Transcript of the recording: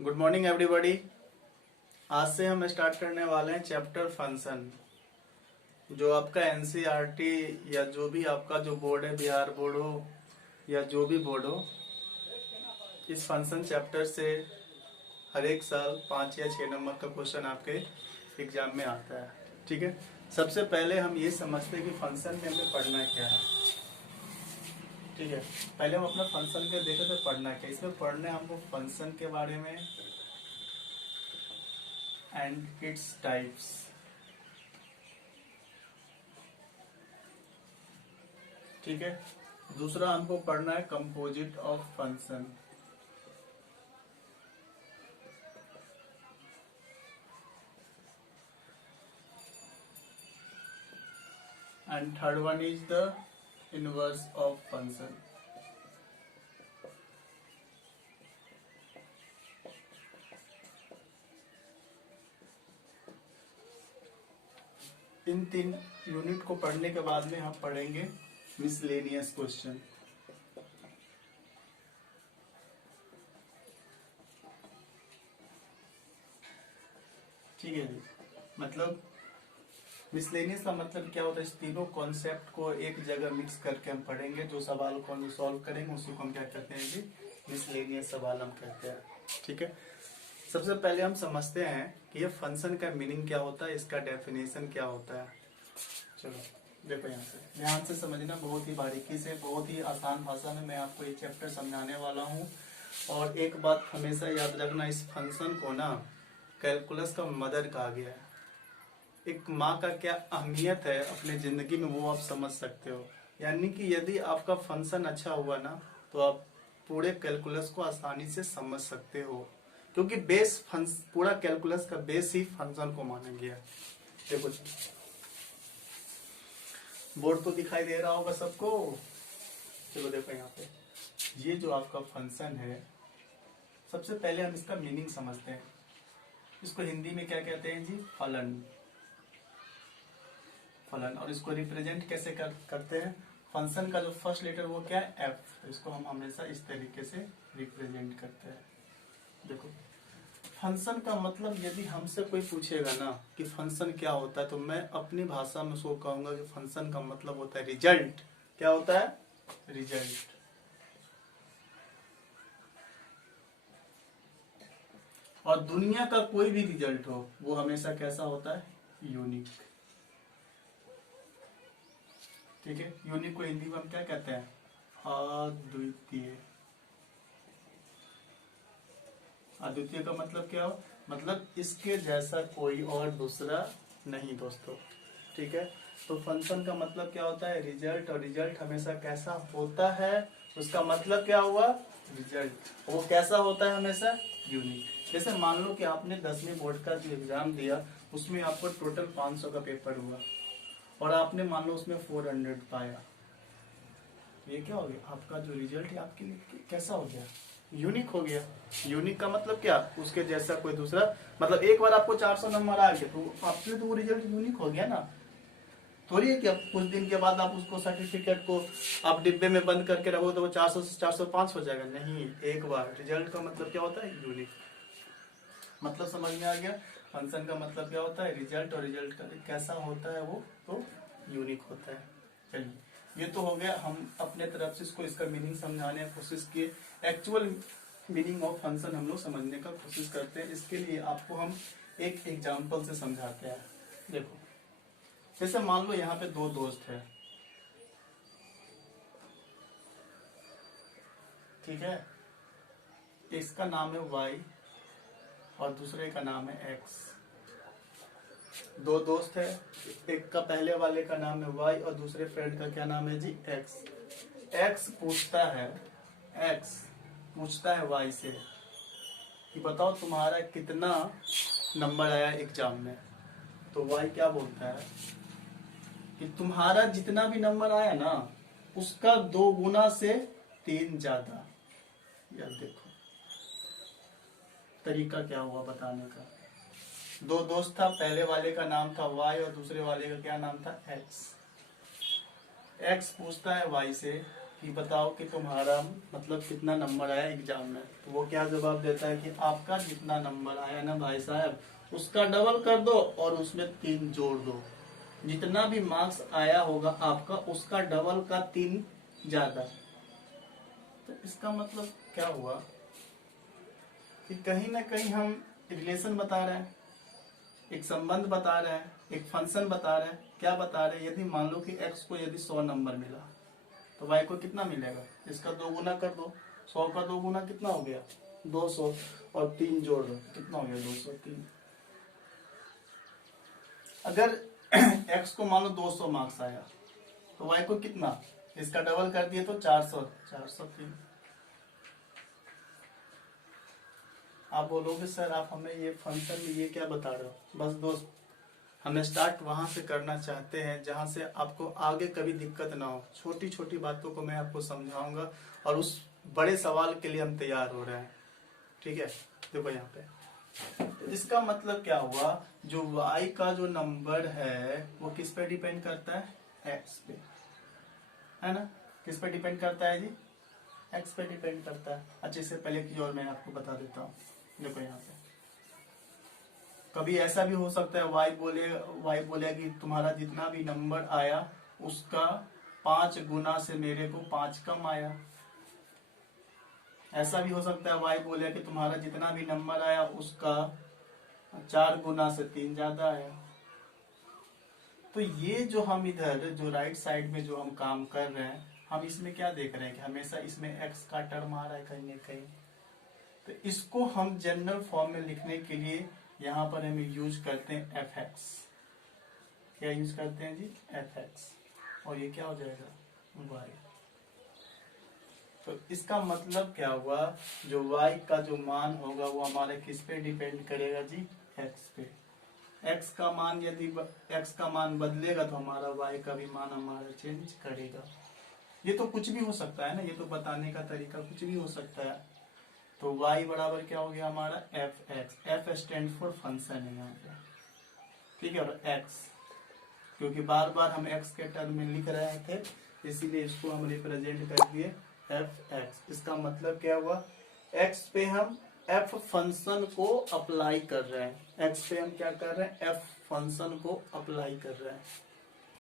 Good morning everybody. आज से हम स्टार्ट करने वाले हैं चैप्टर फंक्शन। जो आपका एनसीईआरटी या जो भी आपका जो बोर्ड है, बिहार बोर्ड हो या जो भी बोर्ड हो, इस फंक्शन चैप्टर से हर एक साल 5 या 6 नंबर का क्वेश्चन आपके एग्जाम में आता है। ठीक है, सबसे पहले हम ये समझते हैं कि फंक्शन में हमें पढ़ना क्या है। ठीक है, पहले हम अपना फंक्शन के देखे तो पढ़ना क्या। इसमें पढ़ना है हमको फंक्शन के बारे में एंड इट्स टाइप्स। ठीक है, दूसरा हमको पढ़ना है composite of function. And third one is the inverse of function. In 3 unit को पढ़ने के बाद में हम पढ़ेंगे मिसलेनियस क्वेश्चन। ठीक है जी, मतलब मिसलेनियस का मतलब क्या होता है, इस तीनों कॉन्सेप्ट को एक जगह मिक्स करके हम पढ़ेंगे। जो सवाल को हम सॉल्व करेंगे उसी को हम क्या कहते हैं जी, मिसलेनियस सवाल हम कहते हैं। ठीक है, सबसे पहले हम समझते हैं कि ये फंक्शन का मीनिंग क्या होता है, इसका डेफिनेशन क्या होता है। चलो देखो, यहाँ से ध्यान से समझना, बहुत ही बारीकी से, बहुत ही आसान भाषा में मैं आपको ये चैप्टर समझाने वाला हूँ। और एक बात हमेशा याद रखना, इस फंक्शन को ना कैलकुलस का मदर कहा गया है। एक माँ का क्या अहमियत है अपने जिंदगी में, वो आप समझ सकते हो। यानी कि यदि आपका फंक्शन अच्छा हुआ ना, तो आप पूरे कैलकुलस को आसानी से समझ सकते हो, क्योंकि बेस पूरा कैलकुलस का बेस ही फंक्शन को माना गया। देखो, बोर्ड तो दिखाई दे रहा होगा सबको। चलो देखो, यहाँ पे ये जो आपका फंक्शन है, सबसे पहले हम इसका मीनिंग समझते हैं। इसको हिंदी में क्या कहते हैं जी, फलन। फलन, और इसको रिप्रेजेंट कैसे करते हैं। फंक्शन का जो फर्स्ट लेटर वो क्या है, एफ, तो इसको हम हमेशा इस तरीके से रिप्रेजेंट करते हैं। देखो, फंक्शन का मतलब यदि हमसे कोई पूछेगा ना कि फंक्शन क्या होता है, तो मैं अपनी भाषा में उसको कहूंगा कि फंक्शन का मतलब होता है रिजल्ट। क्या होता है, रिजल्ट। और दुनिया का कोई भी रिजल्ट हो वो हमेशा कैसा होता है, यूनिक। ठीक है, यूनिक को हिंदी में हम क्या कहते हैं, अद्वितीय। अद्वितीय का मतलब क्या हो, मतलब इसके जैसा कोई और दूसरा नहीं दोस्तों। ठीक है, तो फंक्शन का मतलब क्या होता है, रिजल्ट। और रिजल्ट हमेशा कैसा होता है, उसका मतलब क्या हुआ, रिजल्ट। वो कैसा होता है, हमेशा यूनिक। जैसे मान लो कि आपने 10वीं बोर्ड का जो एग्जाम दिया, उसमें आपको टोटल 500 का पेपर हुआ और आपने मान लो उसमें 400 पाया। ये क्या हो गया, आपका जो रिजल्ट है आपके लिए कैसा हो गया, यूनिक हो गया। यूनिक का मतलब क्या, उसके जैसा कोई दूसरा। मतलब एक बार आपको 400 नंबर आ गया तो आपके लिए तो वो रिजल्ट यूनिक हो गया ना। थोड़ी है कि अब कुछ दिन के बाद आप उसको सर्टिफिकेट को आप डिब्बे में बंद करके रखो तो वो 400 से 405 हो जाएगा। नहीं, एक बार। रिजल्ट का मतलब क्या होता है, यूनिक। मतलब समझ में आ गया, फंक्शन का मतलब क्या होता है, रिजल्ट। और रिजल्ट का कैसा होता है, वो तो यूनिक होता है। चलिए, ये तो हो गया, हम अपने तरफ से इसको इसका मीनिंग समझाने की कोशिश किए। एक्चुअल मीनिंग ऑफ फंक्शन हम लोग समझने का कोशिश करते हैं। इसके लिए आपको हम एक एग्जाम्पल से समझाते हैं। देखो, जैसे मान लो यहाँ पे 2 दोस्त है। ठीक है, इसका नाम है वाई और दूसरे का नाम है एक्स। 2 दोस्त है, एक का पहले वाले का नाम है वाई और दूसरे फ्रेंड का क्या नाम है जी, एक्स। एक्स पूछता है वाई से कि बताओ तुम्हारा कितना नंबर आया एग्जाम में। तो वाई क्या बोलता है कि तुम्हारा जितना भी नंबर आया ना, उसका 2 गुना से 3 ज्यादा। यार देखो तरीका क्या हुआ बताने का। 2 दोस्त था, पहले वाले का नाम था वाई और दूसरे वाले का क्या नाम था, एक्स। एक्स पूछता है वाई से कि बताओ कि तुम्हारा मतलब कितना नंबर आया एग्जाम में, तो वो क्या जवाब देता है कि आपका जितना नंबर आया ना भाई साहब उसका डबल कर दो और उसमें 3 जोड़ दो। जितना भी मार्क्स आया होगा आपका उसका डबल का 3 ज्यादा। तो इसका मतलब क्या हुआ कि कहीं ना कहीं हम रिलेशन बता रहे हैं, एक संबंध बता रहे हैं, एक फंक्शन बता रहे हैं। क्या बता रहे हैं? यदि मान लो कि x को यदि 100 नंबर मिला तो y को कितना मिलेगा, इसका 2 गुना कर दो। 100 का 2 गुना कितना हो गया 200 और 3 जोड़ दो कितना हो गया 203। अगर x को मान लो 200 मार्क्स आया तो y को कितना, इसका डबल कर दिए तो 403। आप बोलोगे सर आप हमें ये फंक्शन में ये क्या बता रहे हो। बस दोस्त हमें स्टार्ट वहां से करना चाहते हैं जहां से आपको आगे कभी दिक्कत ना हो। छोटी छोटी बातों को मैं आपको समझाऊंगा और उस बड़े सवाल के लिए हम तैयार हो रहे हैं। ठीक है, देखो यहाँ पे तो इसका मतलब क्या हुआ, जो y का जो नंबर है वो किस पे डिपेंड करता है, x पे, है ना। किस पे डिपेंड करता है जी, x पे डिपेंड करता है। अच्छा इससे पहले की और मैं आपको बता देता हूँ। देखो यहाँ पे कभी ऐसा भी हो सकता है y बोले कि तुम्हारा जितना भी नंबर आया उसका 5 गुना से मेरे को 5 कम आया। ऐसा भी हो सकता है y बोले कि तुम्हारा जितना भी नंबर आया उसका 4 गुना से 3 ज्यादा आया। तो ये जो हम इधर जो राइट साइड में जो हम काम कर रहे हैं, हम इसमें क्या देख रहे हैं कि हमेशा इसमें x का टर्म आ रहा है कहीं ना कहीं। तो इसको हम जनरल फॉर्म में लिखने के लिए यहाँ पर हम यूज करते हैं fx। क्या यूज करते हैं जी, fx, और ये क्या हो जाएगा y। तो इसका मतलब क्या हुआ, जो y का जो मान होगा वो हमारे किस पे डिपेंड करेगा जी, x पे। x का मान यदि x का मान बदलेगा तो हमारा y का भी मान हमारा चेंज करेगा। ये तो कुछ भी हो सकता है ना, ये तो बताने का तरीका कुछ भी हो सकता है। तो y बराबर क्या हो गया हमारा fx, f stand for function है यहाँ पे, ठीक है। और x क्योंकि बार बार हम x के टर्म में लिख रहे थे इसीलिए इसको हम रिप्रेजेंट कर दिए fx। इसका मतलब क्या हुआ, x पे हम f फंक्शन को अप्लाई कर रहे हैं। x पे हम क्या कर रहे हैं, f फंक्शन को अप्लाई कर रहे हैं।